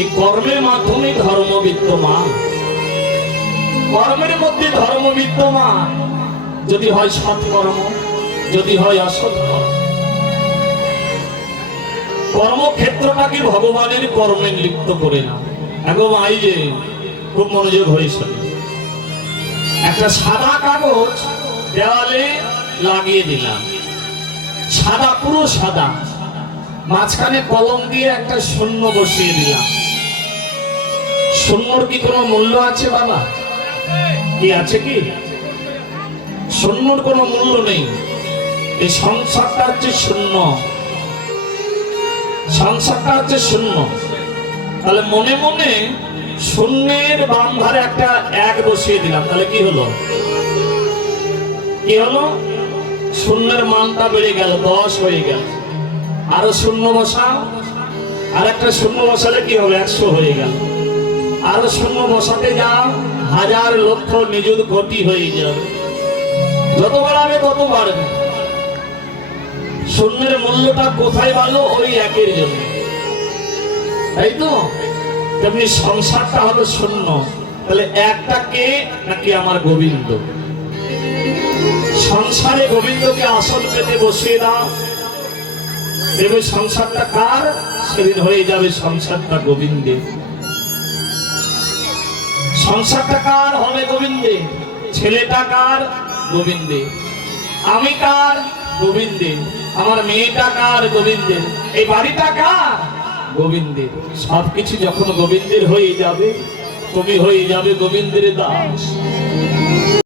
এই কর্মের মাধ্যমে ধর্ম বিদ্যমান। কর্মের মধ্যে ধর্ম বিদ্যমান, যদি হয় সৎকর্ম, যদি হয় অসৎ কর্ম। কর্মক্ষেত্রটাকে ভগবানের কর্মে লিপ্ত করে না। এখন এই যে খুব মনোযোগ হয়েছিল, একটা সাদা কাগজ দেওয়ালে লাগিয়ে দিলাম, সাদা, পুরো সাদা, মাঝখানে কলম দিয়ে একটা শূন্য বসিয়ে দিলাম। শূন্যর কি কোনো মূল্য আছে বাবা? কি আছে? কি শূন্যর কোনো মূল্য নেই। এই সংসারটা হচ্ছে শূন্য, সংসারটা হচ্ছে শূন্য। তাহলে মনে মনে শূন্যের বাম ধারে একটা এক বসিয়ে দিলাম, তাহলে কি হলো? কি হলো? শূন্যের মানটা বেড়ে গেল, 10 হয়ে গেল। আরো শূন্য বসাও, আর একটা শূন্য বসালে কি হবে? 100 হয়ে গেল। আরো শূন্য বসাতে যাও, 1000 লক্ষ নিযুত কোটি হয়ে যাবে। যত বাড়াবে তত বাড়বে। শূন্যের মূল্যটা কোথায় বাড়লো? ওই একের জন্য, তাই তো? তেমনি সংসারটা হলো শূন্য। তাহলে একটা কে? নাকি আমার গোবিন্দ। সংসারে গোবিন্দকে আসল পেতে বসিয়ে দাও, দেবে সংসারটা কার? সেদিন হয়ে যাবে সংসারটা গোবিন্দের। সংসারটা কার হবে? গোবিন্দে। ছেলেটা কার? গোবিন্দে। আমি কার? গোবিন্দে। আমার মেয়েটা কার? গোবিন্দের। এই বাড়িটা কার? গোবিন্দের। সবকিছু যখন গোবিন্দের হয়ে যাবে, তুমি হয়ে যাবে গোবিন্দের দাস।